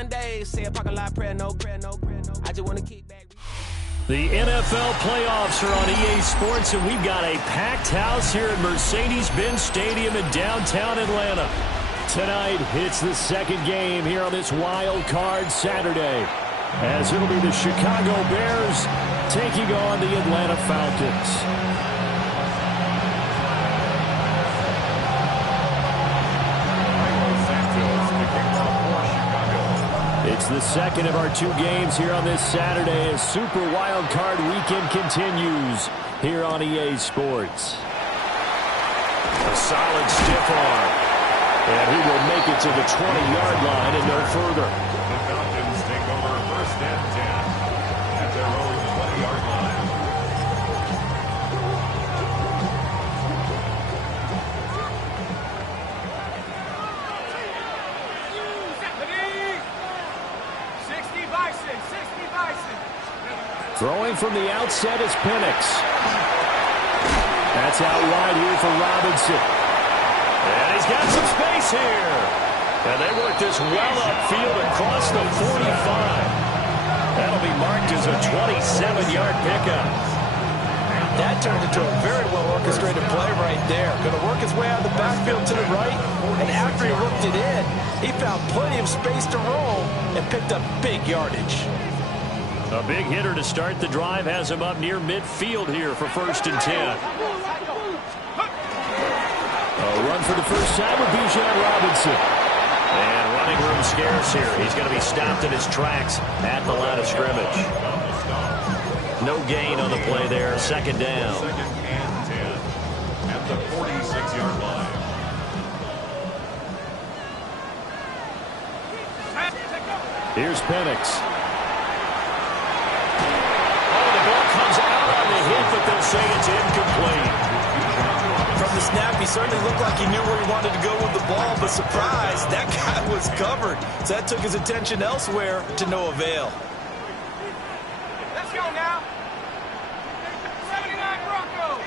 Sundays, say a parking lot prayer, no prayer, no prayer, no. I just want to kick back. The NFL playoffs are on EA Sports, and we've got a packed house here at Mercedes-Benz Stadium in downtown Atlanta. Tonight, it's the second game here on this wild card Saturday, as it'll be the Chicago Bears taking on the Atlanta Falcons. It's the second of our two games here on this Saturday as Super Wild Card Weekend continues here on EA Sports. A solid stiff arm. And he will make it to the 20-yard line and no further. The Falcons take over first and 10 at their own 20-yard line. Throwing from the outset is Penix. That's out wide here for Robinson. And he's got some space here. And they work this well upfield across the 45. That'll be marked as a 27-yard pickup. That turned into a very well-orchestrated play right there. Going to work his way out of the backfield to the right. And after he hooked it in, he found plenty of space to roll and picked up big yardage. A big hitter to start the drive has him up near midfield here for first and 10. A run for the first time with Bijan Robinson. And running room scarce here. He's going to be stopped in his tracks at the line of scrimmage. No gain on the play there. Second down. Second and 10 at the 46-yard line. Here's Penix. But they'll say it's incomplete. From the snap, he certainly looked like he knew where he wanted to go with the ball, but surprise, that guy was covered. So that took his attention elsewhere to no avail. Let's go now. 79 Broncos.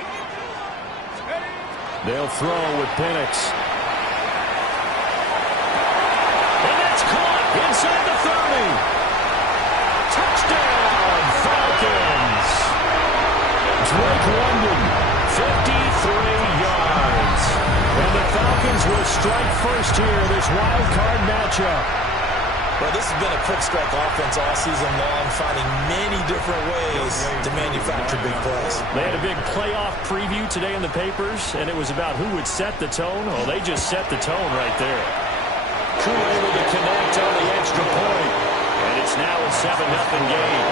They'll throw with Penix. And that's caught inside the 30. Touchdown, Falcons. Drake London, 53 yards. And the Falcons will strike first here in this wild card matchup. Well, this has been a quick strike offense all season long, finding many different ways to manufacture big plays. They had a big playoff preview today in the papers, and it was about who would set the tone. Well, they just set the tone right there. Crew able to connect on the extra point. And it's now a 7-0 game.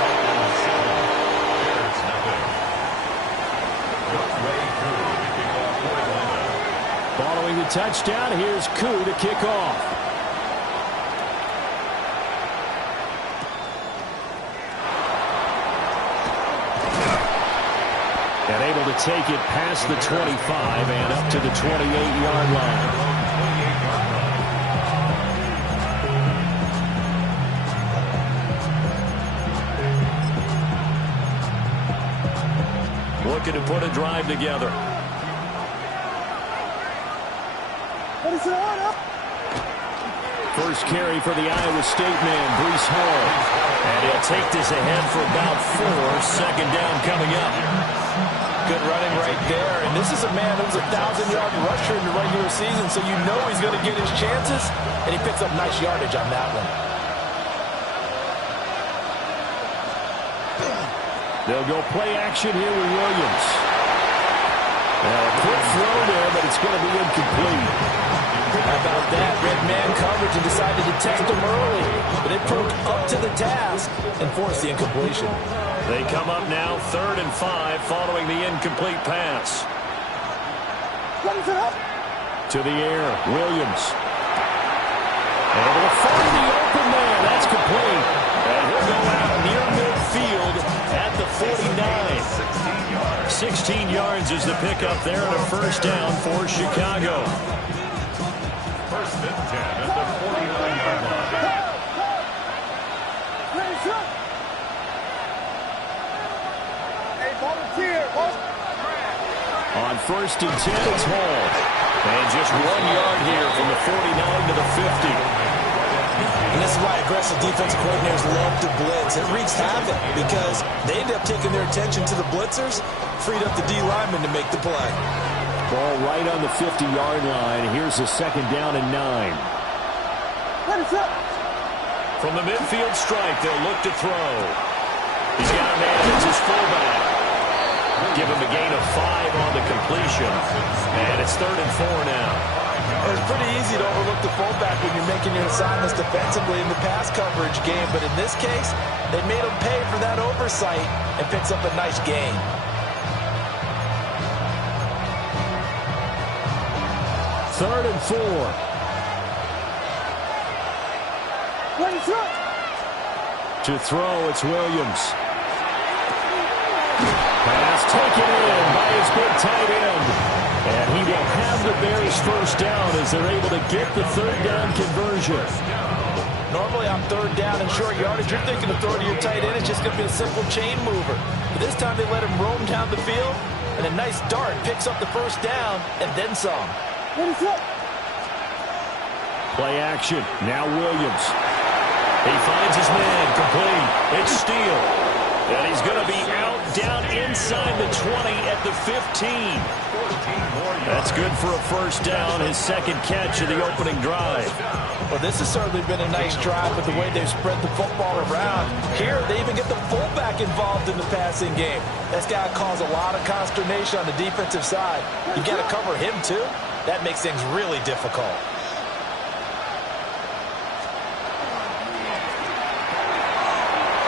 Following the touchdown, here's Koo to kick off. And able to take it past the 25 and up to the 28-yard line. Looking to put a drive together. First carry for the Iowa State man, Breece Hall. And he'll take this ahead for about 4. Second down coming up. Good running right there. And this is a man who's a 1,000-yard rusher in the regular season, so you know he's going to get his chances. And he picks up nice yardage on that one. They'll go play action here with Williams. Now a quick throw there, but it's going to be incomplete. How about that? Red man coverage and decided to test him early. But it proved up to the task and forced the incompletion. They come up now 3rd and 5 following the incomplete pass. To the air, Williams. Able to find the open man. That's complete. And he'll go out near midfield at the 49. 16 yards is the pickup there and a first down for Chicago. First and 10 at the 49-yard line. On first and 10, it's Hall. And just 1 yard here from the 49 to the 50. He And this is why aggressive defensive coordinators love to blitz. It wreaks havoc because they end up taking their attention to the blitzers, freed up the D lineman to make the play. Ball right on the 50-yard line. Here's a 2nd down and 9. From the midfield stripe, they'll look to throw. He's got a man as his fullback. Give him a gain of 5 on the completion. And it's 3rd and 4 now. It's pretty easy to overlook the fullback when you're making your assignments defensively in the pass coverage game. But in this case, they made him pay for that oversight and picks up a nice gain. Third and 4. To throw, it's Williams. Pass taken in by his big tight end. And he will have the Bears first down as they're able to get the 3rd down conversion. Normally on 3rd down and short yardage, you're thinking to throw to your tight end. It's just going to be a simple chain mover. But this time they let him roam down the field. And a nice dart picks up the first down and then some. Play action. Now Williams. He finds his man. Complete. It's Steele. And he's going to be out down inside the 20 at the 15. That's good for a first down, his 2nd catch of the opening drive. Well, this has certainly been a nice drive with the way they've spread the football around. Here, they even get the fullback involved in the passing game. That's got to cause a lot of consternation on the defensive side. You got to cover him, too. That makes things really difficult.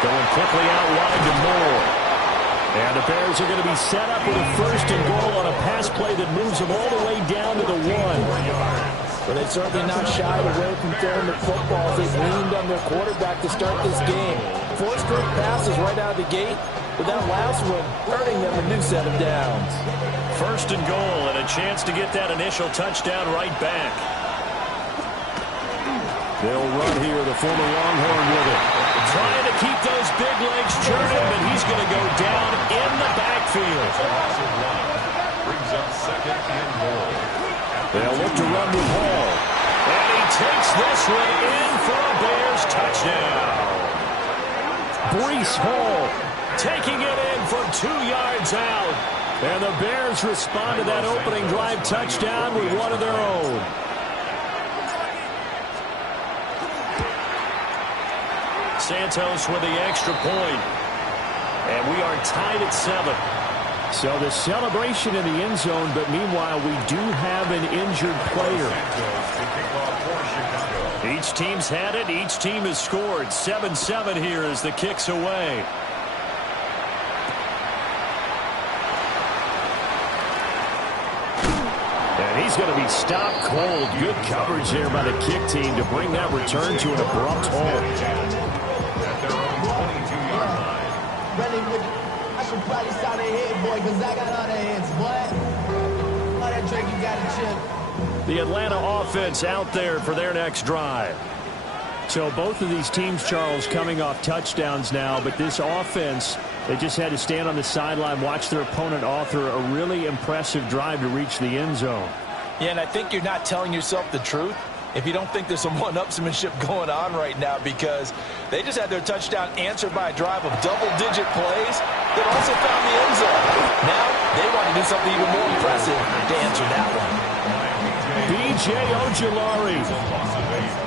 Going quickly out wide to Moore. And the Bears are going to be set up with a 1st and goal on a pass play that moves them all the way down to the 1. But they've certainly not shied away from throwing the football. They've leaned on their quarterback to start this game. 4 straight passes right out of the gate, with that last one earning them a new set of downs. 1st and goal and a chance to get that initial touchdown right back. They'll run here, the former Longhorn with it. Trying to keep those big legs churning, but he's going to go down in the backfield. Brings up 2nd and goal. They'll look to run with Hall. And he takes this one in for a Bears touchdown. Breece Hall taking it in from 2 yards out. And the Bears respond to that opening drive touchdown with one of their own. Santos with the extra point. And we are tied at 7. So the celebration in the end zone, but meanwhile we do have an injured player. Each team's had it. Each team has scored. 7-7 here as the kick's away. And he's going to be stopped cold. Good coverage there by the kick team to bring that return to an abrupt halt. I should probably start a head, boy, because I got all the heads, boy. All that drink, you got to chip. The Atlanta offense out there for their next drive. So both of these teams, Charles, coming off touchdowns now, but this offense, they just had to stand on the sideline, watch their opponent author a really impressive drive to reach the end zone. Yeah, and I think you're not telling yourself the truth if you don't think there's some one-upsmanship going on right now, because they just had their touchdown answered by a drive of double-digit plays that also found the end zone. Now they want to do something even more impressive to answer that one. B.J. Ojulari.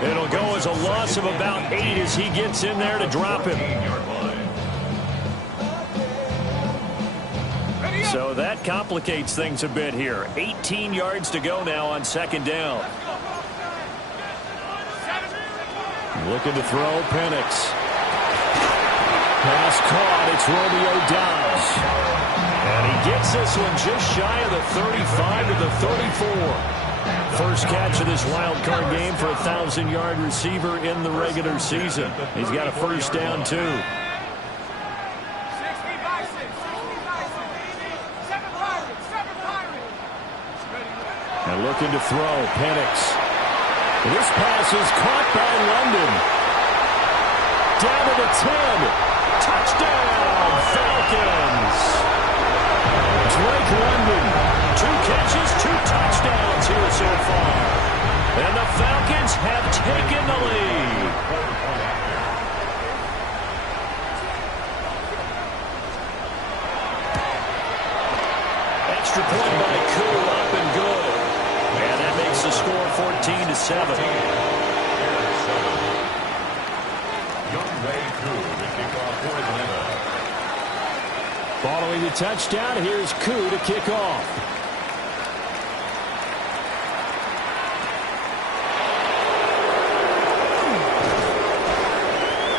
It'll go as a loss of about 8 as he gets in there to drop him. So that complicates things a bit here. 18 yards to go now on 2nd down. Looking to throw, Penix. Pass caught, it's Romeo Doubs. And he gets this one just shy of the 35 to the 34. First catch of this wild card game for a 1,000-yard receiver in the regular season. He's got a first down, too. And looking to throw, Penix. This pass is caught by London. Down to the 10. Touchdown, Falcons. Drake London. 2 catches, 2 touchdowns here so far. And the Falcons have taken the lead. Extra point by Koo, up and good. And that makes the score 14-7. Following the touchdown, here's Koo to kick off.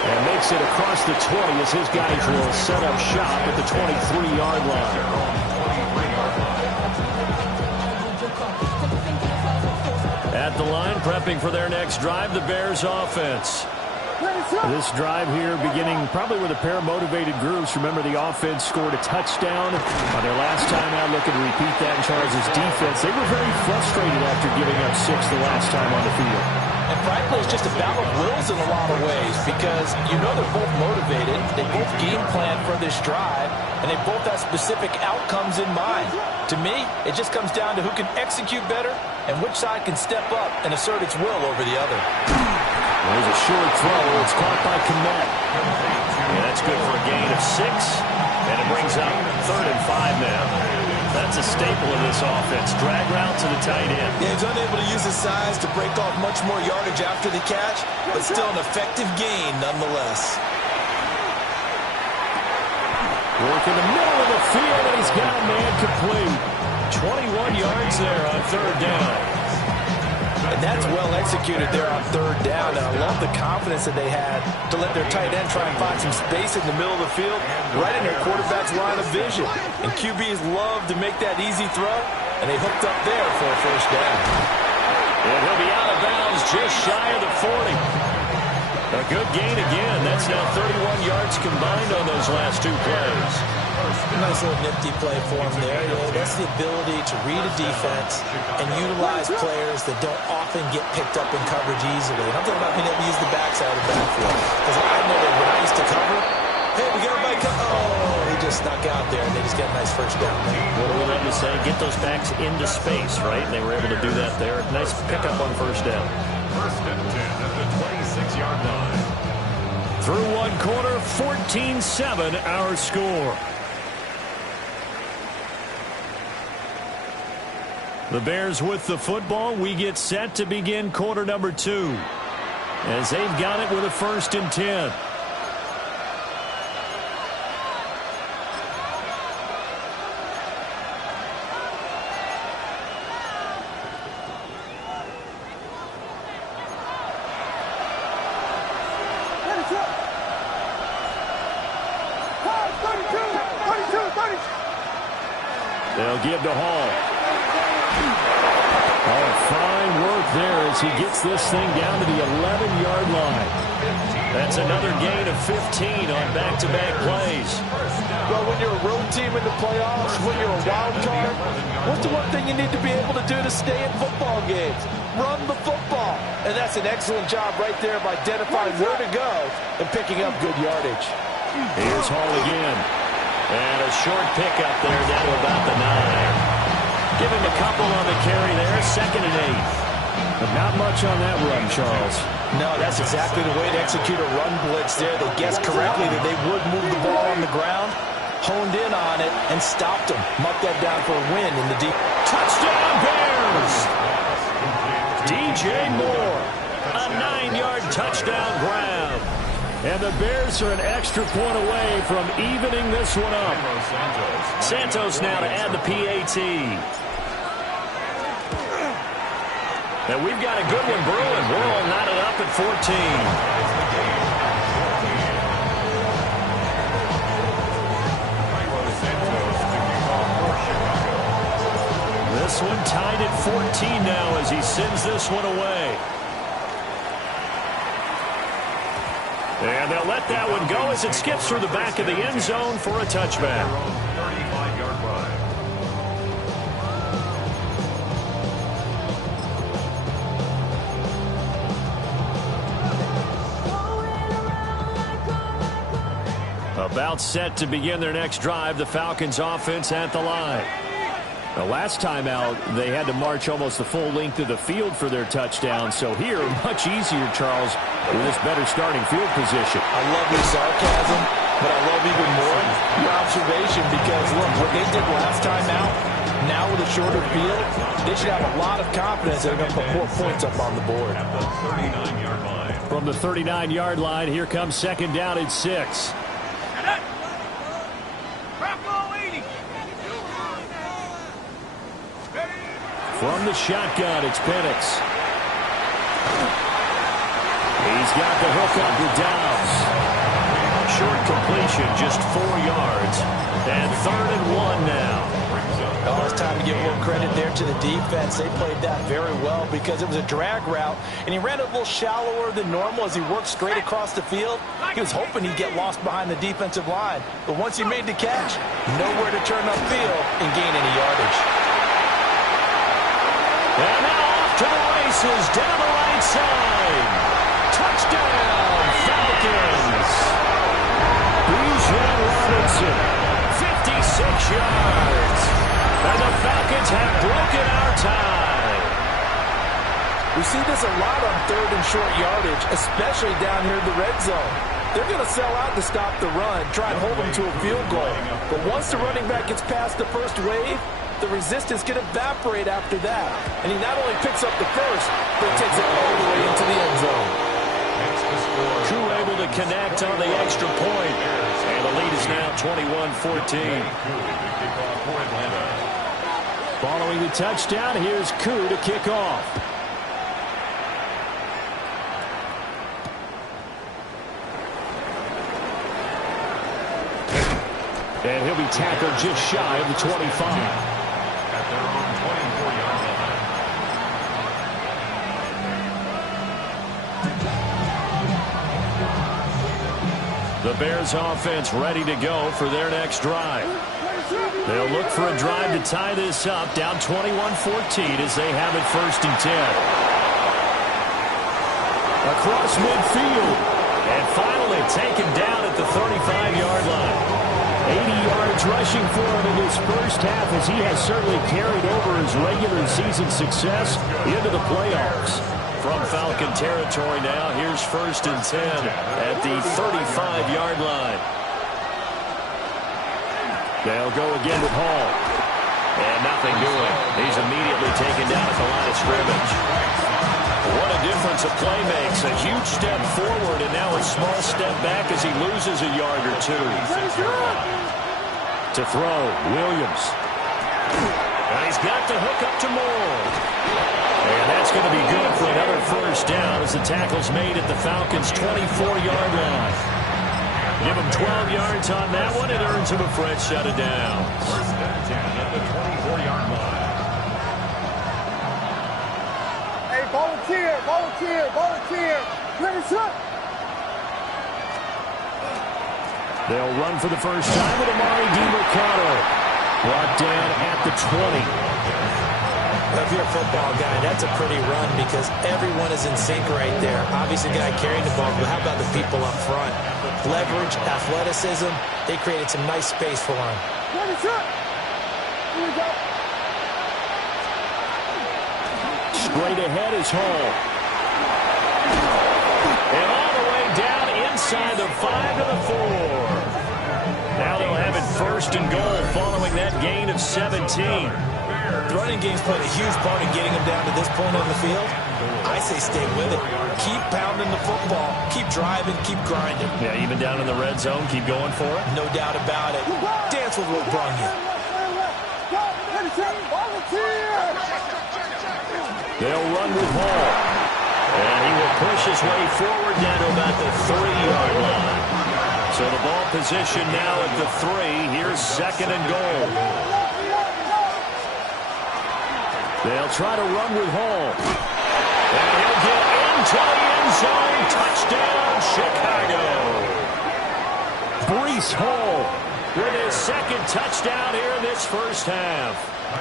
And makes it across the 20 as his guys will set up shop at the 23-yard line. At the line, prepping for their next drive, the Bears offense. This drive here beginning probably with a pair of motivated groups. Remember, the offense scored a touchdown on their last time out, looking to repeat that in Charles' defense. They were very frustrated after giving up 6 the last time on the field. And frankly, it's just a battle of wills in a lot of ways because you know they're both motivated. They both game plan for this drive, and they both have specific outcomes in mind. To me, it just comes down to who can execute better and which side can step up and assert its will over the other. There's a short throw. It's caught by Kmet. Yeah, that's good for a gain of 6, and it brings up 3rd and 5 now. That's a staple of this offense. Drag route to the tight end. Yeah, he's unable to use his size to break off much more yardage after the catch, but still an effective gain nonetheless. Work in the middle of the field, and he's got a man complete. 21 yards there on 3rd down. And that's well executed there on 3rd down. And I love the confidence that they had to let their tight end try and find some space in the middle of the field, right in their quarterback's line of vision. And QBs love to make that easy throw, and they hooked up there for a 1st down. And he'll be out of bounds just shy of the 40. A good gain again. That's now 31 yards combined on those last 2 plays. Nice little nifty play for him there. You know, that's the ability to read a defense and utilize players that don't often get picked up in coverage easily. And I'm talking about being able to use the backside of the backfield. Because I know that when I used to cover, hey, we got a bike. Oh, he just snuck out there, and they just got a nice 1st down there. What do we love to say? Get those backs into space, right? And they were able to do that there. Nice pickup on 1st down. 1st and 10 at the 26-yard line. Through 1 quarter, 14-7 our score. The Bears with the football. We get set to begin quarter number 2 as they've got it with a 1st and 10. They'll give to Hall. Oh, fine work there as he gets this thing down to the 11-yard line. That's another gain of 15 on back-to-back plays. Well, when you're a road team in the playoffs, when you're a wild card, what's the one thing you need to be able to do to stay in football games? Run the football. And that's an excellent job right there of identifying where to go and picking up good yardage. Here's Hall again. And a short pickup there down to about the 9. Give him a couple on the carry there, 2nd and 8. But not much on that run, Charles. No, that's exactly the way to execute a run blitz there. They guessed correctly that they would move the ball on the ground, honed in on it, and stopped them. Marked that down for a win in the deep. Touchdown, Bears! DJ Moore, a 9-yard touchdown grab. And the Bears are an extra point away from evening this one up. Santos now to add the PAT. And we've got a good one brewing. We're all knotted up at 14. This one tied at 14 now as he sends this one away. And they'll let that one go as it skips through the back of the end zone for a touchback. 35-yard line. About set to begin their next drive, the Falcons offense at the line. The last time out, they had to march almost the full length of the field for their touchdown. So here, much easier, Charles, with this better starting field position. I love your sarcasm, but I love even more your observation because, look, what they did last time out, now with a shorter field, they should have a lot of confidence they're going to put more points up on the board. At the 39-yard line. From the 39-yard line, here comes second down and 6. From the shotgun, it's Penix. He's got the hook up with Downs. Short completion, just 4 yards. And 3rd and 1 now. Oh, it's time to give more credit there to the defense. They played that very well because it was a drag route, and he ran a little shallower than normal as he worked straight across the field. He was hoping he'd get lost behind the defensive line. But once he made the catch, nowhere to turn upfield and gain any yardage. And now off to the races, down the right side. Touchdown, Falcons. Bijan Robinson, 56 yards. And the Falcons have broken our tie. We see this a lot on 3rd and short yardage, especially down here in the red zone. They're going to sell out to stop the run, try and hold them to a field goal. But once the running back gets past the first wave, the resistance can evaporate after that. And he not only picks up the first, but takes it all the way into the end zone. Crew able to connect on the extra point. And the lead is now 21-14. Following the touchdown, here's Koo to kick off. And he'll be tackled just shy of the 25. At their own 24-yard line. The Bears offense ready to go for their next drive. They'll look for a drive to tie this up, down 21-14 as they have it 1st and 10. Across midfield. And finally taken down at the 35-yard line. 80 yards rushing for him in his first half as he has certainly carried over his regular season success into the playoffs. From Falcon territory now, here's 1st and 10 at the 35-yard line. They'll go again with Hall. And nothing doing. He's immediately taken down at the line of scrimmage. What a difference a play makes. A huge step forward and now a small step back as he loses a yard or two. To throw, Williams. And he's got the hook up to Moore. And that's going to be good for another 1st down as the tackle's made at the Falcons' 24-yard line. Give him 12 yards on that one. It earns him a fresh set of downs. 1st and 10 at the 24-yard line. Volunteer, volunteer, volunteer. Ready, set. They'll run for the first time with Amari DiMercato. Brought down at the 20. If you're a football guy, that's a pretty run because everyone is in sync right there. Obviously, the guy carrying the ball, but how about the people up front? Leverage, athleticism, they created some nice space for him. Ready, set. Here we go. Straight ahead is Hall. And all the way down inside the 5 to the 4. Now they'll have it 1st and goal following that gain of 17. The running game's played a huge part in getting them down to this point on the field. I say stay with it. Keep pounding the football. Keep driving. Keep grinding. Yeah, even down in the red zone, keep going for it. No doubt about it. Dance with what brung you. They'll run with Hall. And he will push his way forward down to about the 3-yard line. So the ball position now at the 3. Here's 2nd and goal. They'll try to run with Hall. And he'll get into the end zone. Touchdown, Chicago. Breece Hall with his 2nd touchdown here in this first half.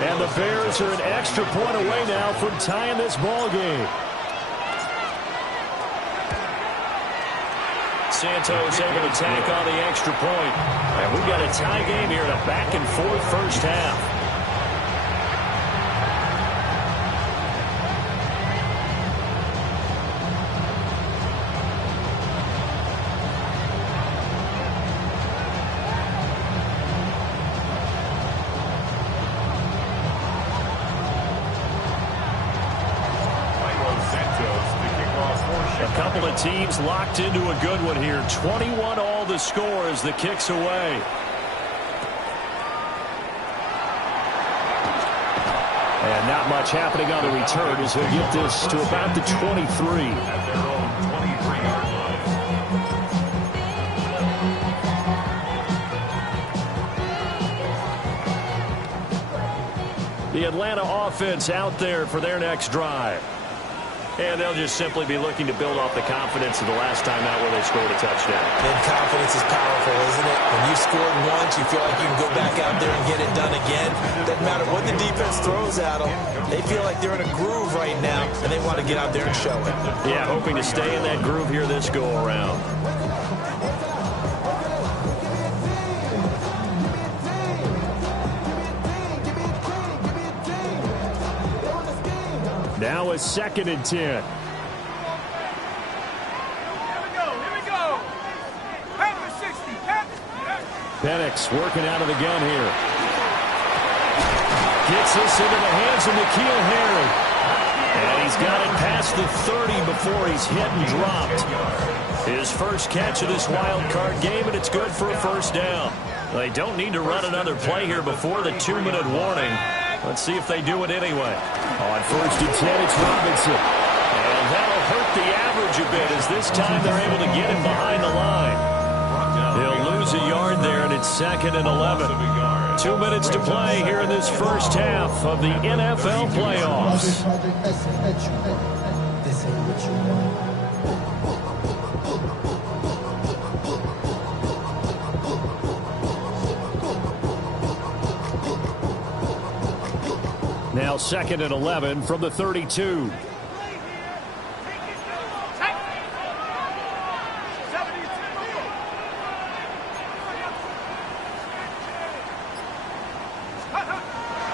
And the Bears are an extra point away now from tying this ball game. Santos able to tack on the extra point. And we've got a tie game here in a back-and-forth first half. teams locked into a good one here. 21 all the score as the kick's away. And not much happening on the return as he'll get this to about the 23. The Atlanta offense out there for their next drive. And they'll just simply be looking to build off the confidence of the last time out where they scored a touchdown. And confidence is powerful, isn't it? When you scored once, you feel like you can go back out there and get it done again. Doesn't matter what the defense throws at them. They feel like they're in a groove right now, and they want to get out there and show it. Yeah, hoping to stay in that groove here this go-around. Now a 2nd and 10. Here we go. Panther 60. Penix working out of the gun here. Gets this into the hands of N'Keal Harry. And he's got it past the 30 before he's hit and dropped. His first catch of this wild card game, and it's good for a first down. They don't need to run another play here before the 2-minute warning. Let's see if they do it anyway. On 1st and 10, it's Robinson. And that'll hurt the average a bit as this time they're able to get him behind the line. He'll lose a yard there, and it's 2nd and 11. 2 minutes to play here in this first half of the NFL playoffs. Now 2nd and 11 from the 32.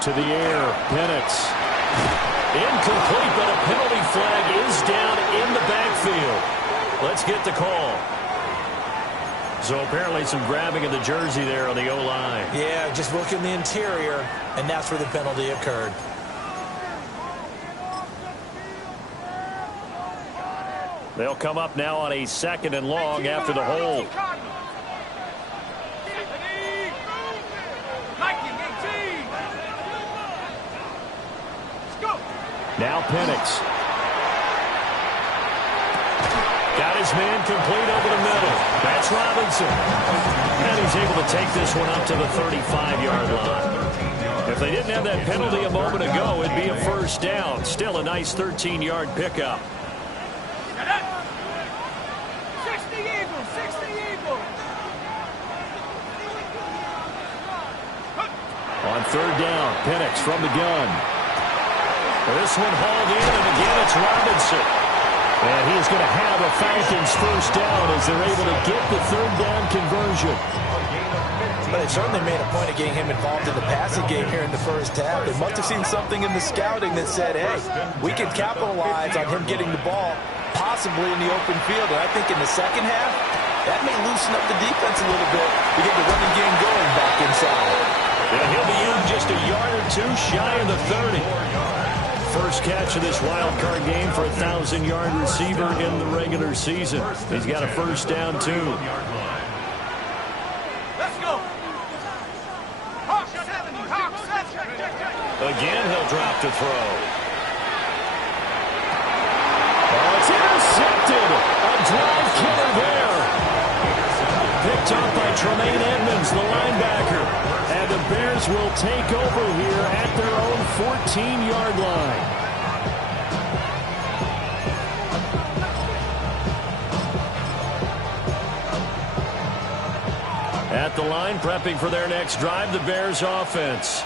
To the air, Penix. Incomplete, but a penalty flag is down in the backfield. Let's get the call. So apparently some grabbing of the jersey there on the O-line. Yeah, just look in the interior, and that's where the penalty occurred. They'll come up now on a 2nd and long after the hold. Now Penix. Got his man complete over the middle. That's Robinson. And he's able to take this one up to the 35-yard line. If they didn't have that penalty a moment ago, it'd be a first down. Still a nice 13-yard pickup. 60 Eagles, 60 Eagles. On 3rd down, Penix from the gun. This one hauled in, and again it's Robinson. And he's going to have a Falcons first down as they're able to get the 3rd down conversion. But they certainly made a point of getting him involved in the passing game here in the first half. They must have seen something in the scouting that said, hey, we can capitalize on him getting the ball, possibly in the open field. And I think in the second half, that may loosen up the defense a little bit to get the running game going back inside. And he'll be in just a yard or two shy of the 30. First catch of this wild card game for a 1,000-yard receiver in the regular season. He's got a first down, too. Let's go. Hawk 70, Hawk 70. Again, he'll drop to throw. Oh, it's intercepted. A drive killer there. Picked up by Tremaine Edmonds, the linebacker. And the Bears will take over here at their own 14-yard line. At the line, prepping for their next drive, the Bears offense.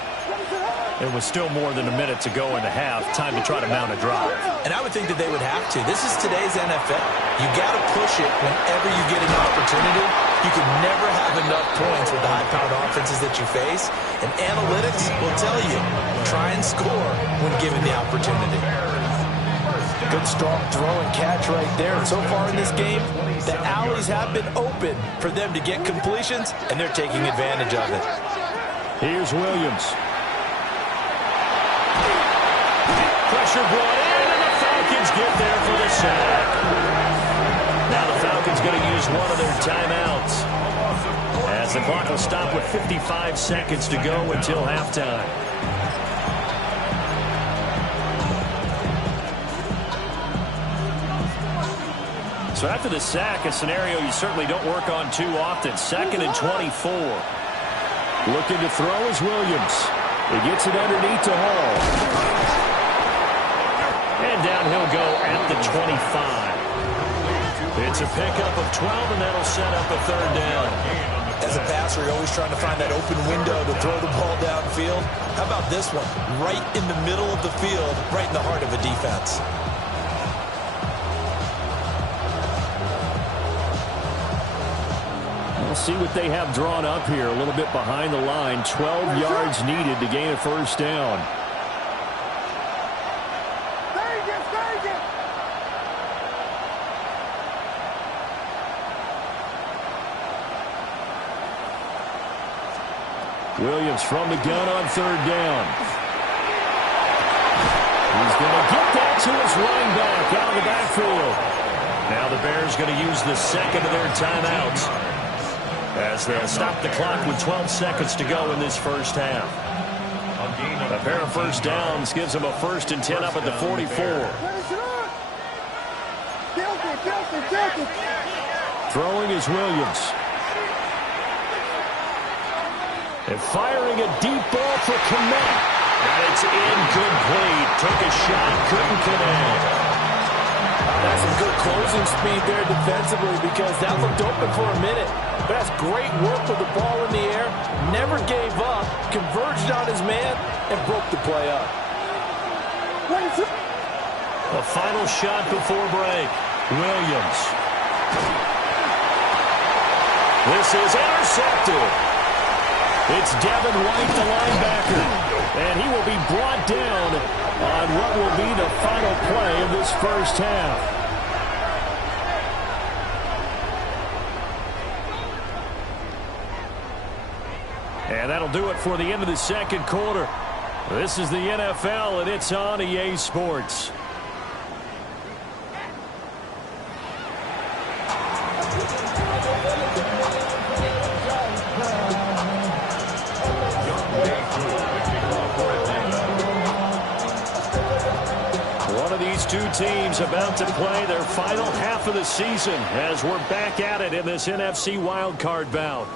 It was still more than a minute to go in the half. Time to try to mount a drive. And I would think that they would have to. This is today's NFL. You got to push it whenever you get an opportunity. You can never have enough points with the high-powered offenses that you face. And analytics will tell you, try and score when given the opportunity. Good, strong throw and catch right there. And so far in this game, the alleys have been open for them to get completions, and they're taking advantage of it. Here's Williams. Pressure brought in, and the Falcons get there for the sack. one of their timeouts, as the clock will stop with 55 seconds to go until halftime. So after the sack, a scenario you certainly don't work on too often. 2nd and 24. Looking to throw is Williams. He gets it underneath to Hall. And down he'll go at the 25. It's a pickup of 12, and that'll set up a 3rd down. As a passer, you're always trying to find that open window to throw the ball downfield. How about this one? Right in the middle of the field, right in the heart of a defense. We'll see what they have drawn up here. A little bit behind the line. 12 yards needed to gain a 1st down. Williams from the gun on 3rd down. He's going to get that to his running back out of the backfield. Now the Bears going to use the 2nd of their timeouts as they'll stop the clock with 12 seconds to go in this 1st half. A pair of 1st downs gives them a 1st and 10 up at the 44. Throwing is Williams. And firing a deep ball for Kmet. And it's incomplete. Took a shot, couldn't connect. That's some good closing speed there defensively, because that looked open for a minute. But that's great work with the ball in the air. Never gave up. Converged on his man and broke the play up. A final shot before break. Williams. This is intercepted. It's Devin White, the linebacker, and he will be brought down on what will be the final play of this 1st half. And that'll do it for the end of the 2nd quarter. This is the NFL, and it's on EA Sports. Two teams about to play their final half of the season as we're back at it in this NFC wildcard bout.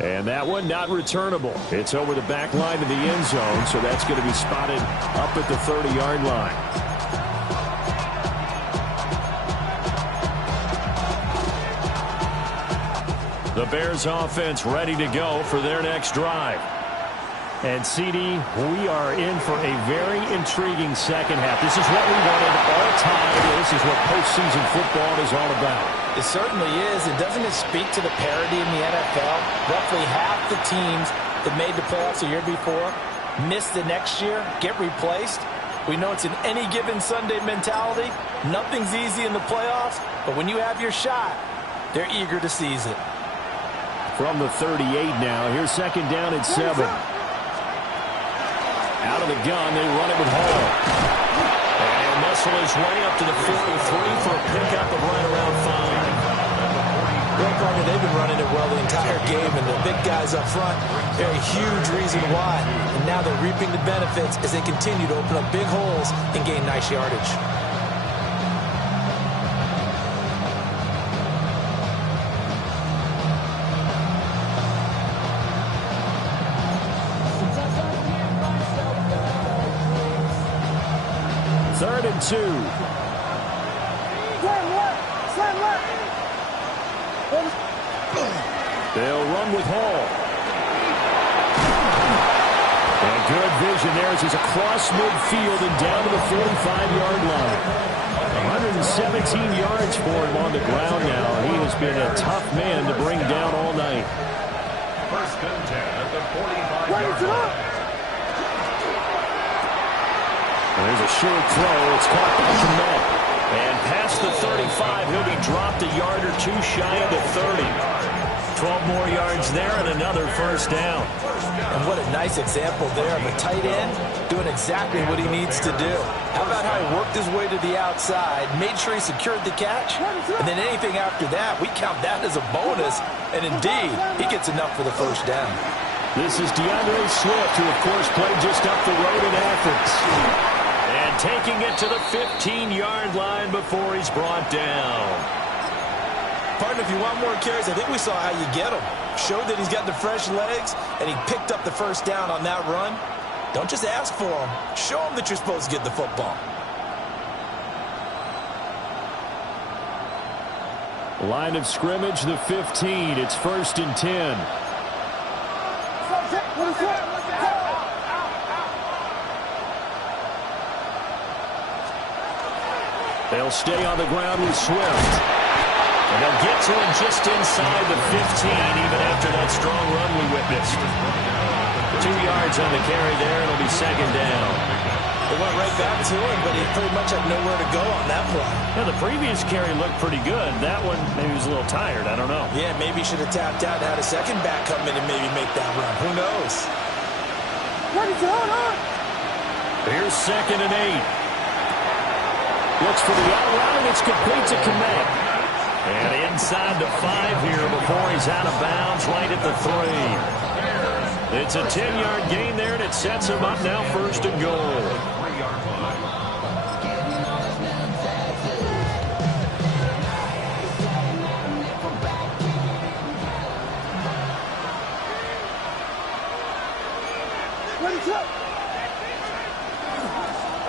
And that one not returnable. It's over the back line of the end zone, so that's going to be spotted up at the 30-yard line. The Bears offense ready to go for their next drive. And, CD, we are in for a very intriguing 2nd half. This is what we wanted all time. This is what postseason football is all about. It certainly is. And doesn't it speak to the parity in the NFL? Roughly half the teams that made the playoffs the year before miss the next year, get replaced. We know it's an any given Sunday mentality. Nothing's easy in the playoffs, but when you have your shot, they're eager to seize it. From the 38 now, here's 2nd down and 7. Out of the gun, they run it with Hall. And muscle his way up to the 43 for a pickup of right around 5. Well, partner, they've been running it well the entire game, and the big guys up front, they're a huge reason why. And now they're reaping the benefits as they continue to open up big holes and gain nice yardage. Third and 2. They'll run with Hall. And good vision there as he's across midfield and down to the 45-yard line. 117 yards for him on the ground now. He has been a tough man to bring down all night. 1st and 10 at the 45-yard line. There's a short throw. It's caught by Kmet. And past the 35, he'll be dropped a yard or two shy of the 30. 12 more yards there and another first down. And what a nice example there of a tight end doing exactly what he needs to do. How about how he worked his way to the outside, made sure he secured the catch, and then anything after that, we count that as a bonus. And indeed, he gets enough for the first down. This is DeAndre Swift, who, of course, played just up the road in Athens. And taking it to the 15-yard line before he's brought down. Partner, if you want more carries, I think we saw how you get him. Showed that he's got the fresh legs, and he picked up the first down on that run. Don't just ask for him. Show him that you're supposed to get the football. Line of scrimmage, the 15. It's 1st and 10. They'll stay on the ground with Swift. And they'll get to him just inside the 15, even after that strong run we witnessed. 2 yards on the carry there. It'll be second down. They went right back to him, but he pretty much had nowhere to go on that play. Yeah, the previous carry looked pretty good. That one, maybe he was a little tired. I don't know. Yeah, maybe he should have tapped out and had a second back come in and maybe make that run. Who knows? Here's 2nd and 8. Looks for the out route, and it's complete to Kmet. And inside the 5 here before he's out of bounds right at the 3. It's a 10-yard gain there, and it sets him up now 1st and goal.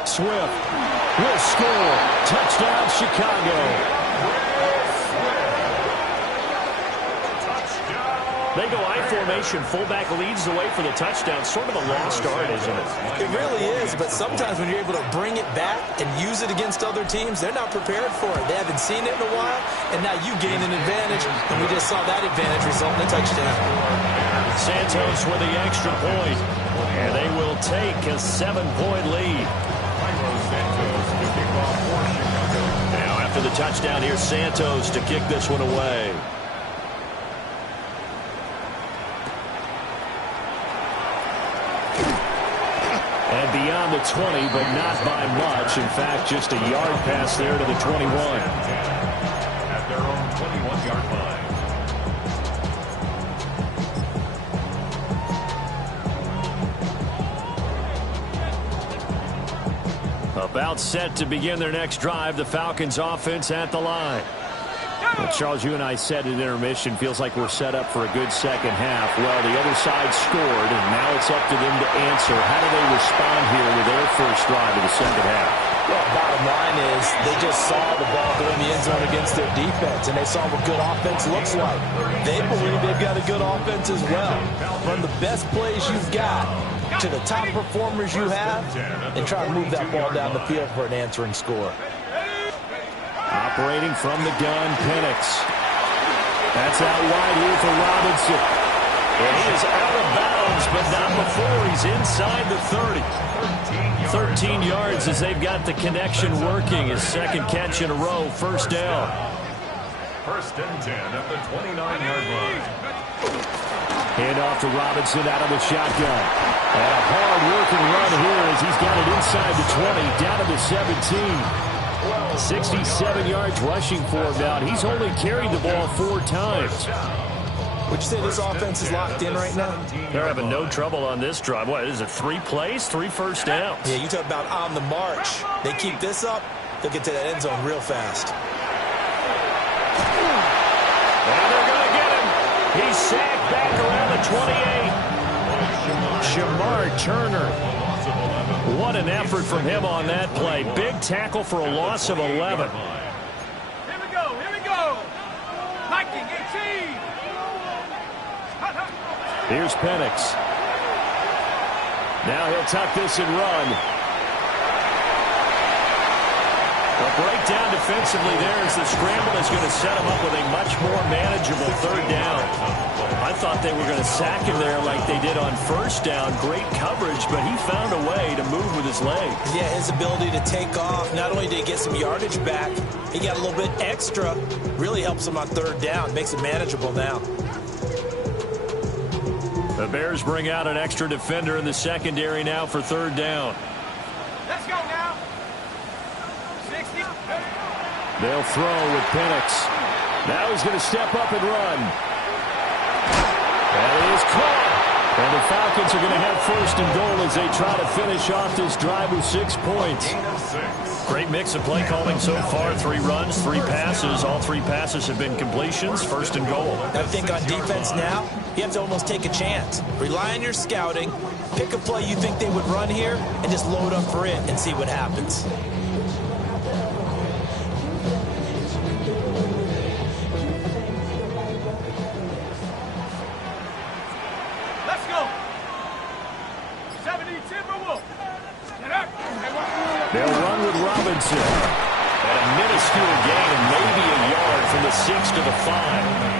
Swift will score. Touchdown, Chicago. They go I formation. Fullback leads the way for the touchdown. Sort of a lost art, isn't it? It really is, but sometimes when you're able to bring it back and use it against other teams, they're not prepared for it. They haven't seen it in a while, and now you gain an advantage, and we just saw that advantage result in a touchdown. Santos with the extra point, and they will take a 7-point lead. Now after the touchdown, here's Santos to kick this one away. And beyond the 20, but not by much. In fact, just a yard pass there to the 21. At their own 21-yard line. About set to begin their next drive. The Falcons offense at the line. Well, Charles, you and I said at intermission, feels like we're set up for a good second half. Well, the other side scored, and now it's up to them to answer. How do they respond here with their first drive of the second half? Well, bottom line is they just saw the ball go in the end zone against their defense, and they saw what good offense looks like. They believe they've got a good offense as well. Run the best plays you've got to the top performers you have, and try to move that ball down the field for an answering score. Operating from the gun, Penix. That's out wide here for Robinson. And he is out of bounds, but not before he's inside the 30. 13 yards as they've got the connection working. His second catch in a row, first down. 1st and 10 at the 29-yard line. Hand off to Robinson out of the shotgun. And a hard-working run here as he's got it inside the 20, down to the 17. 67 yards rushing for him now. He's only carried the ball 4 times. Would you say this offense is locked in right now? They're having no trouble on this drive. What is it, 3 plays, 3 first downs? Yeah, you talk about on the march. They keep this up, they'll get to that end zone real fast. And they're going to get him. He's sacked back around the 28. Shamar Turner. What an effort from him on that play. Big tackle for a loss of 11. Here we go, here we go. Liking 18. Here's Penix. Now he'll tuck this and run. A breakdown defensively there as the scramble is going to set him up with a much more manageable 3rd down. I thought they were going to sack him there like they did on 1st down. Great coverage, but he found a way to move with his legs. Yeah, his ability to take off, not only did he get some yardage back, he got a little bit extra. Really helps him on 3rd down, makes it manageable now. The Bears bring out an extra defender in the secondary now for third down. Let's go now. 60. They'll throw with Penix. Now he's going to step up and run. That is caught. And the Falcons are going to have first and goal as they try to finish off this drive with 6 points. Great mix of play calling so far. 3 runs, 3 passes. All 3 passes have been completions. First and goal. I think on defense now, you have to almost take a chance. Rely on your scouting. Pick a play you think they would run here and just load up for it and see what happens. Let's go. 70 Timberwolf. Get up. They'll run with Robinson. At a minuscule gain, maybe a yard from the 6 to the 5.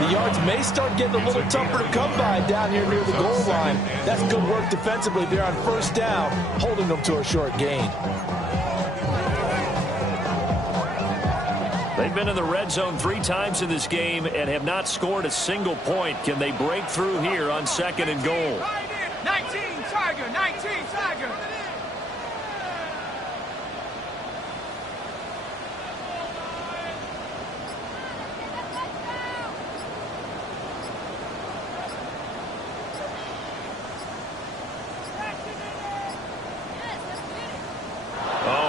The yards may start getting a little tougher to come by down here near the goal line. That's good work defensively there on first down, holding them to a short gain. They've been in the red zone 3 times in this game and have not scored a single point. Can they break through here on second and goal? 19 Tiger. 19 Tiger.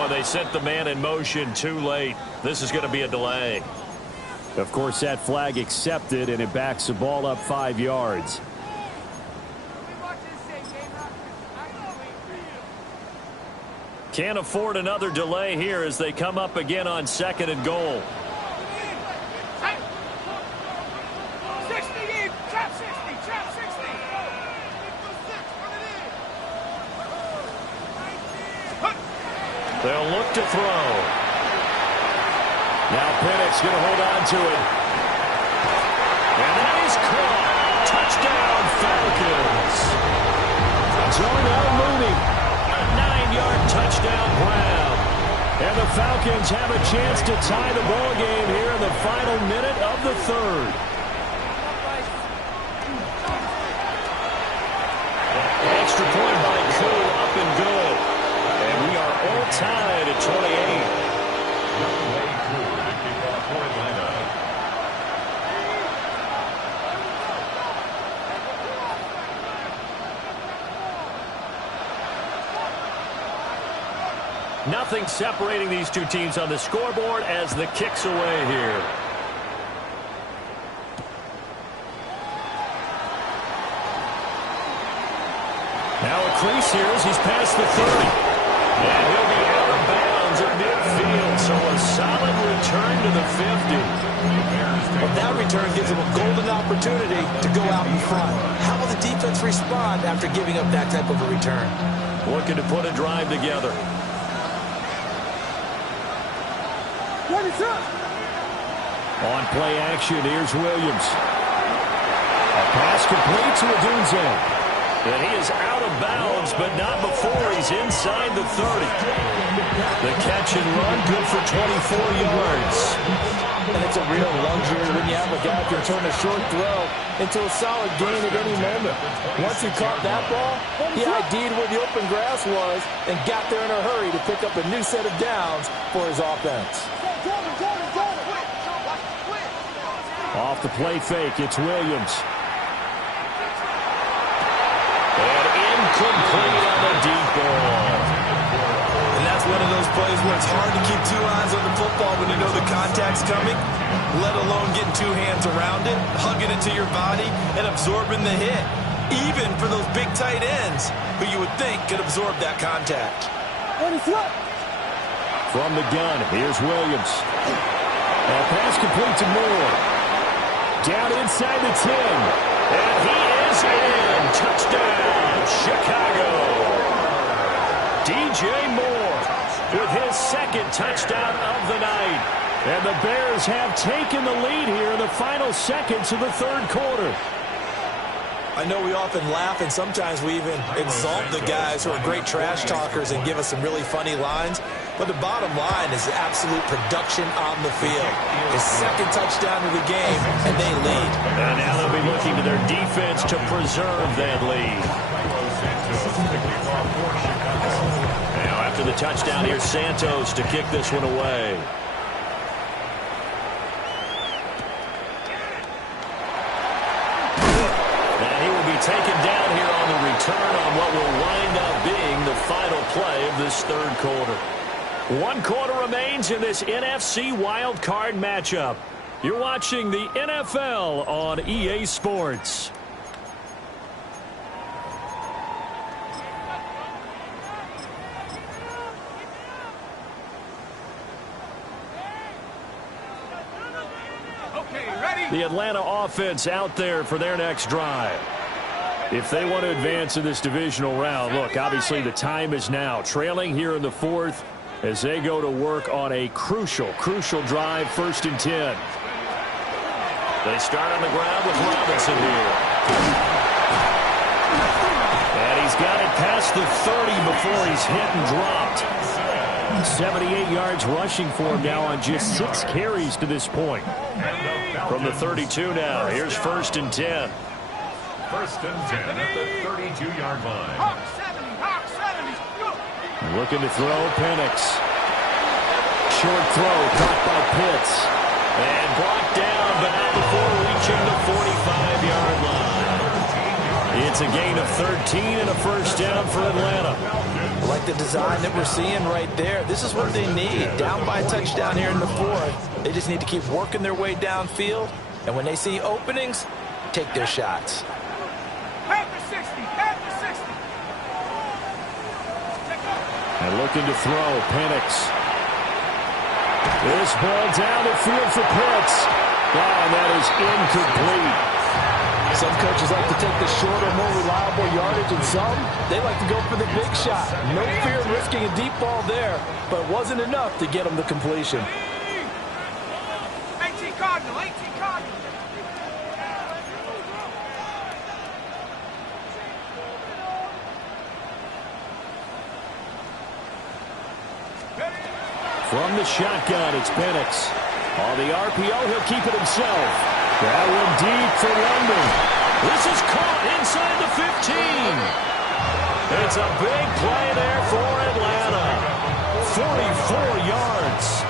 They sent the man in motion too late. This is going to be a delay. Of course, that flag accepted, and it backs the ball up 5 yards. Can't afford another delay here as they come up again on second and goal. 60 deep. Trap 60. Trap 60. They'll look to throw. Now Penix going to hold on to it. And that is caught. Touchdown, Falcons. Darnell Mooney. A 9-yard touchdown grab. And the Falcons have a chance to tie the ball game here in the final minute of the third. Extra point by Koo, up and good. And we are all tied at 28. Nothing separating these two teams on the scoreboard as the kick's away here. Now a crease here as he's past the 30. And he'll be out of bounds at midfield, so a solid return to the 50. Well, that return gives them a golden opportunity to go out in front. How will the defense respond after giving up that type of a return? Looking to put a drive together. On play action, here's Williams. A pass complete to Odunze. And he is out of bounds, but not before he's inside the 30. The catch and run, good for 24 yards. And it's a real luxury when you have a guy who can turn a short throw into a solid gain at any moment. Once he caught that ball, he ID'd where the open grass was and got there in a hurry to pick up a new set of downs for his offense. Off the play fake, it's Williams. And incomplete on the deep ball. And that's one of those plays where it's hard to keep 2 eyes on the football when you know the contact's coming, let alone getting 2 hands around it, hugging it to your body, and absorbing the hit, even for those big tight ends who you would think could absorb that contact. From the gun, here's Williams. A pass complete to Moore. Down inside the 10. And he is in. Touchdown, Chicago. DJ Moore with his second touchdown of the night. And the Bears have taken the lead here in the final seconds of the third quarter. I know we often laugh and sometimes we even exalt the guys who are great trash talkers and give us some really funny lines. But the bottom line is absolute production on the field. His second touchdown of the game, and they lead. And now they'll be be looking to their defense to preserve that lead. Now, after the touchdown, here's Santos to kick this one away. And he will be taken down here on the return on what will wind up being the final play of this third quarter. 1 quarter remains in this NFC Wild Card matchup. You're watching the NFL on EA Sports. Okay, ready? The Atlanta offense out there for their next drive. If they want to advance in this divisional round, look, obviously the time is now. Trailing here in the fourth as they go to work on a crucial drive, 1st and 10. They start on the ground with Robinson here. And he's got it past the 30 before he's hit and dropped. 78 yards rushing for him now on just 6 carries to this point. From the 32 now, here's 1st and 10. 1st and 10 at the 32-yard line. Hawk 70, Hawk 70. Go. Looking to throw, Penix. Short throw, caught by Pitts. And blocked down, but not before reaching the 45-yard line. It's a gain of 13 and a 1st down for Atlanta. I like the design that we're seeing right there. This is what they need. Down by a touchdown here in the fourth. They just need to keep working their way downfield. And when they see openings, take their shots. Half the 60, half the 60. And looking to throw, Penix. This ball down the field for Pitts. And that is incomplete. Some coaches like to take the shorter, more reliable yardage, and some, they like to go for the big shot. No fear of risking a deep ball there, but it wasn't enough to get them the completion. 18 Cardinal, 18 Cardinal. From the shotgun, it's Penix. On the RPO, he'll keep it himself. That one deep for London. This is caught inside the 15. It's a big play there for Atlanta. 44 yards.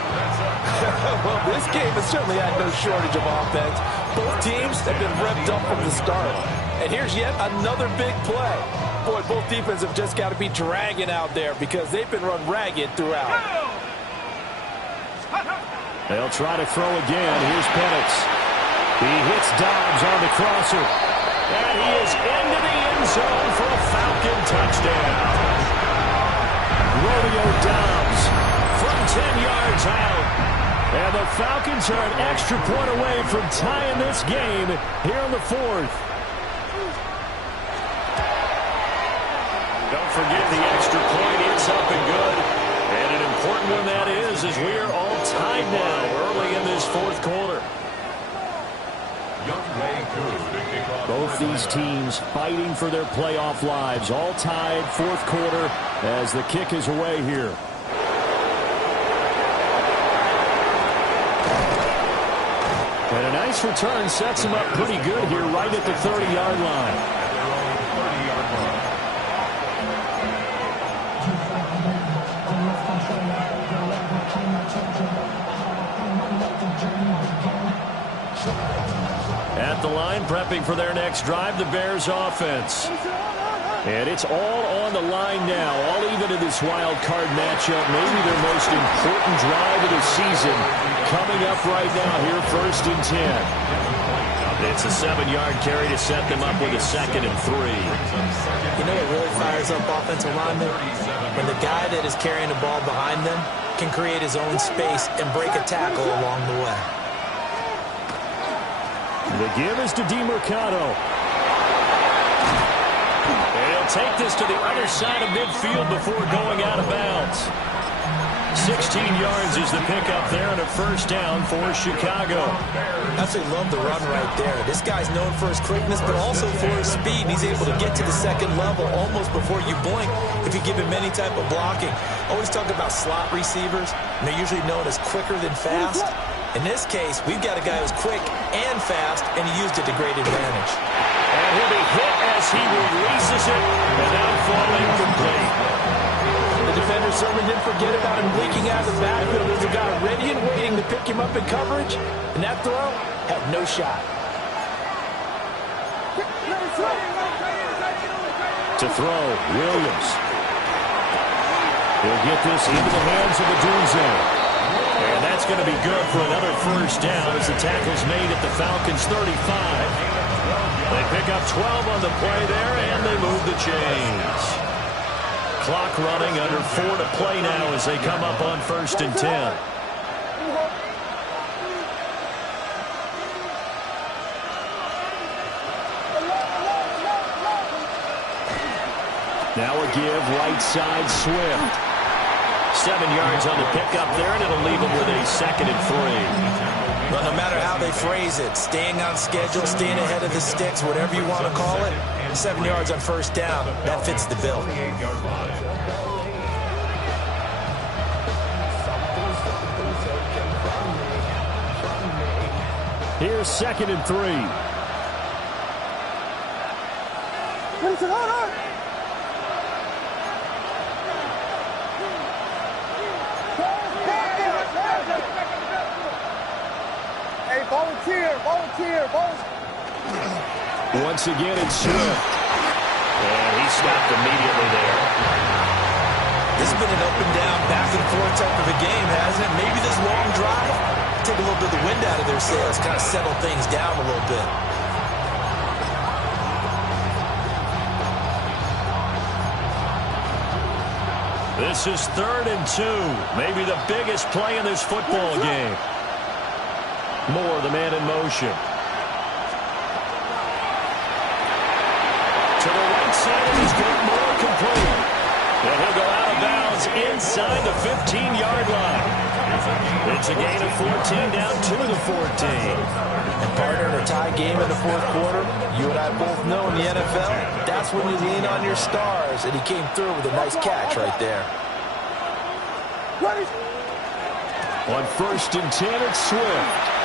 Well, this game has certainly had no shortage of offense. Both teams have been revved up from the start. And here's yet another big play. Boy, both defenses have just got to be dragging out there because they've been run ragged throughout. They'll try to throw again. Here's Penix. He hits Dobbs on the crosser. And he is into the end zone for a Falcon touchdown. Romeo Dobbs from 10 yards out. And the Falcons are an extra point away from tying this game here in the fourth. Don't forget the extra point. It's up and good. And an important one that is, as we are all tied now early in this fourth quarter. Both these teams fighting for their playoff lives. All tied, fourth quarter, as the kick is away here. And a nice return sets them up pretty good here right at the 30-yard line. At the line, prepping for their next drive, the Bears offense. And it's all on the line now, all even in this wild card matchup. Maybe their most important drive of the season coming up right now here, 1st and 10. It's a 7-yard carry to set them up with a 2nd and 3. You know what really fires up offensive linemen? When the guy that is carrying the ball behind them can create his own space and break a tackle along the way. The give is to DeMercado. And he'll take this to the other side of midfield before going out of bounds. 16 yards is the pickup there and a 1st down for Chicago. I absolutely love the run right there. This guy's known for his quickness, but also for his speed. And he's able to get to the 2nd level almost before you blink if you give him any type of blocking. Always talk about slot receivers. And they're usually known as quicker than fast. In this case, we've got a guy who's quick and fast, and he used it to great advantage. And he'll be hit as he releases it, and now falling complete. The defender certainly didn't forget about him leaking out of the backfield. There's a guy ready and waiting to pick him up in coverage, and that throw had no shot. To throw, Williams. He'll get this into the hands of Adunze. And that's going to be good for another first down as the tackle's made at the Falcons' 35. They pick up 12 on the play there, and they move the chains. Clock running, under 4 to play now as they come up on 1st and 10. Now a give, right side, Swift. 7 yards on the pickup there, and it'll leave them with a 2nd and 3. Well, no matter how they phrase it, staying on schedule, staying ahead of the sticks, whatever you want to call it, 7 yards on 1st down, that fits the bill. Here's 2nd and 3. Volunteer. Once again, it's Swift. And he stopped immediately there. This has been an up and down, back and forth type of a game, hasn't it? Maybe this long drive, take a little bit of the wind out of their sails, kind of settle things down a little bit. This is 3rd and 2. Maybe the biggest play in this football game. Moore, the man in motion. To the right side of his good, Moore complete. And he'll go out of bounds inside the 15-yard line. It's a gain of 14 down to the 14. And partner, in a tie game in the 4th quarter, you and I both know in the NFL, that's when you lean on your stars. And he came through with a nice catch right there. On 1st and 10, it's Swift.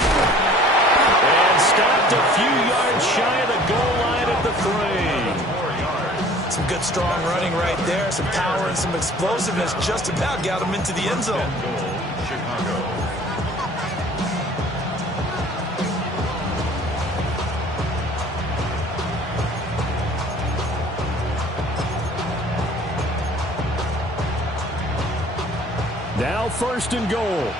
And stopped a few yards shy of the goal line at the 3. Some good, strong running right there. Some power and some explosiveness just about got him into the end zone. Now 1st and goal.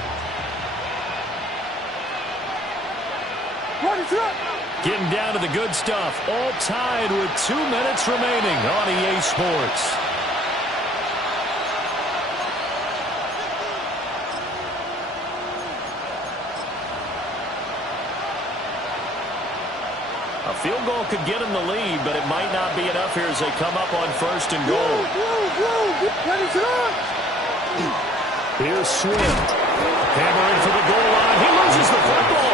Getting down to the good stuff. All tied with 2 minutes remaining on EA Sports. A field goal could get them the lead, but it might not be enough here as they come up on 1st and goal. Here's Swift. Hammering for the goal line. He loses the football.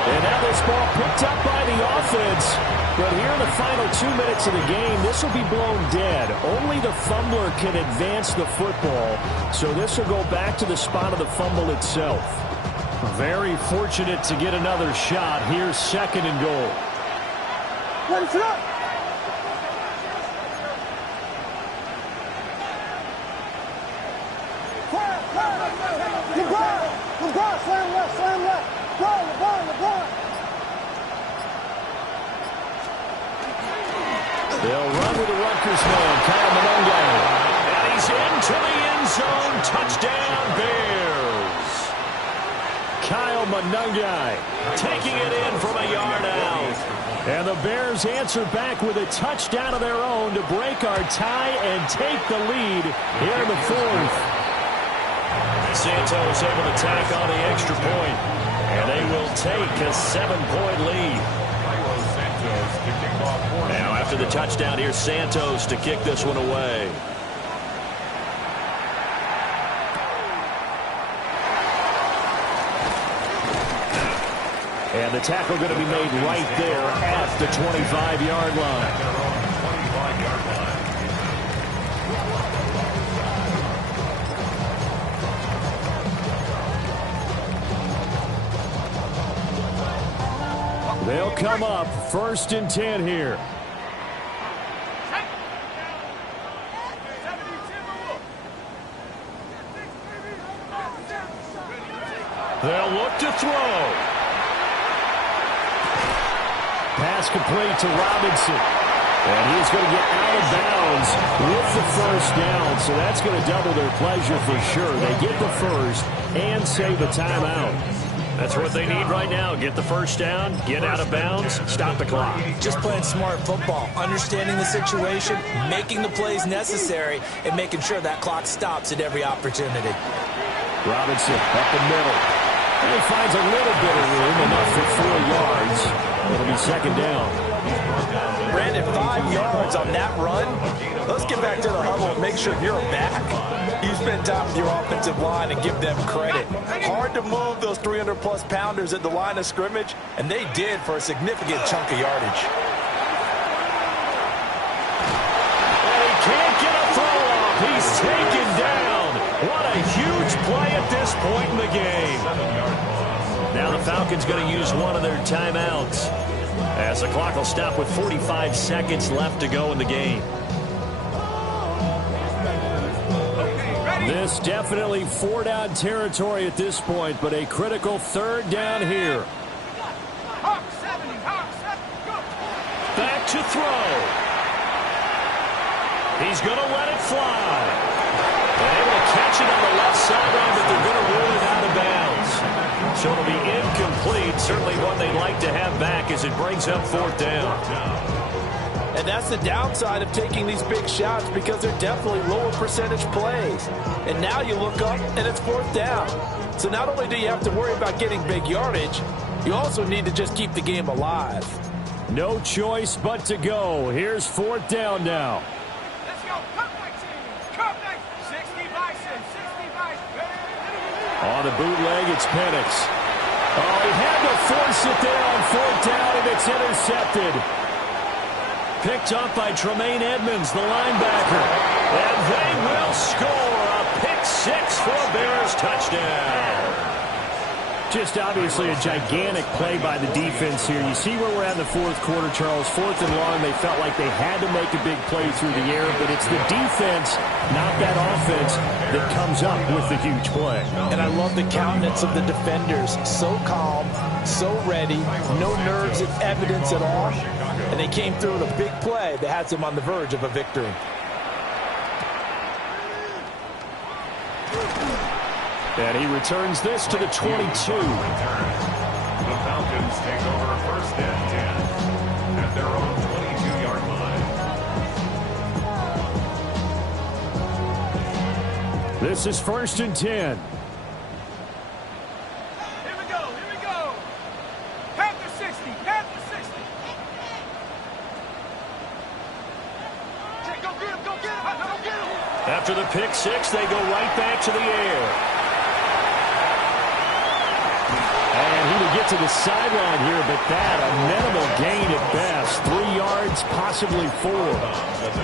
And now this ball picked up by the offense. But here in the final 2 minutes of the game, this will be blown dead. Only the fumbler can advance the football. So this will go back to the spot of the fumble itself. Very fortunate to get another shot. Here's 2nd and goal. They'll run with the Rutgers man, Kyle Monongai. And he's into the end zone. Touchdown, Bears. Kyle Monongai taking it in from a yard out. And the Bears answer back with a touchdown of their own to break our tie and take the lead here in the 4th. Santos able to tack on the extra point. And they will take a 7-point lead. Now after the touchdown, here's Santos to kick this one away. And the tackle going to be made right there at the 25-yard line. They'll come up 1st and 10 here. They'll look to throw. Pass complete to Robinson. And he's going to get out of bounds with the 1st down. So that's going to double their pleasure for sure. They get the 1st and save a timeout. That's what they need right now. Get the 1st down, get out of bounds, stop the clock. Just playing smart football, understanding the situation, making the plays necessary, and making sure that clock stops at every opportunity. Robinson up the middle. And he finds a little bit of room, enough for 4 yards. It'll be 2nd down. Brandon, 5 yards on that run. Let's get back to the huddle and make sure you're back. You spend time with your offensive line and give them credit. Hard to move those 300-plus pounders at the line of scrimmage, and they did for a significant chunk of yardage. And he can't get a throw off. He's taken down. What a huge play at this point in the game. Now the Falcons going to use one of their timeouts, as the clock will stop with 45 seconds left to go in the game. This definitely 4-down territory at this point, but a critical 3rd down here. Back to throw. He's going to let it fly. And able to catch it on the left sideline, but they're going to rule it out of bounds. So it'll be incomplete. Certainly one they'd like to have back as it brings up 4th down. And that's the downside of taking these big shots, because they're definitely lower percentage plays. And now you look up and it's 4th down. So not only do you have to worry about getting big yardage, you also need to just keep the game alive. No choice but to go. Here's 4th down now. Let's go. Come back, team. Come back. 60 bison. 60 bison. On the bootleg, it's Penix. Oh, he had to force it there on 4th down, and it's intercepted. Picked up by Tremaine Edmonds, the linebacker. And they will score a pick-6 for a Bears touchdown. Just obviously a gigantic play by the defense here. You see where we're at in the 4th quarter, Charles. 4th and long, they felt like they had to make a big play through the air, but it's the defense, not that offense, that comes up with the huge play. And I love the countenance of the defenders. So calm, so ready, no nerves and evidence at all. And they came through with a big play that has them on the verge of a victory. And he returns this to the 22. The Falcons take over 1st and 10 at their own 22-yard line. This is 1st and 10. Here we go. Here we go. Panther 60. Panther 60. Go get him. Go get him. Go get him. After the pick-6, they go right back to the air. And he would get to the sideline here, but that, a minimal gain at best. 3 yards, possibly 4.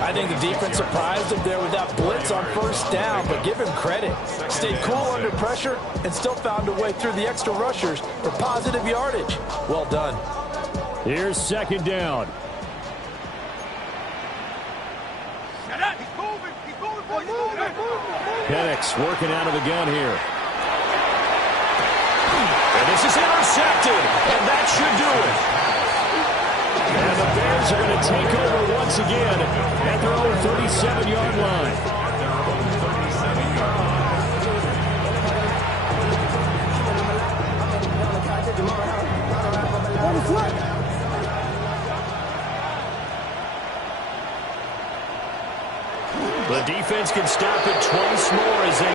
I think the defense surprised him there with that blitz on 1st down, but give him credit. Stayed cool under pressure and still found a way through the extra rushers for positive yardage. Well done. Here's 2nd down. Shut up. He's moving. He's moving, boys. He's moving. Penix working out of the gun here. And this is intercepted, and that should do it. And the Bears are going to take over once again at their own 37-yard line. The defense can stop it twice more as they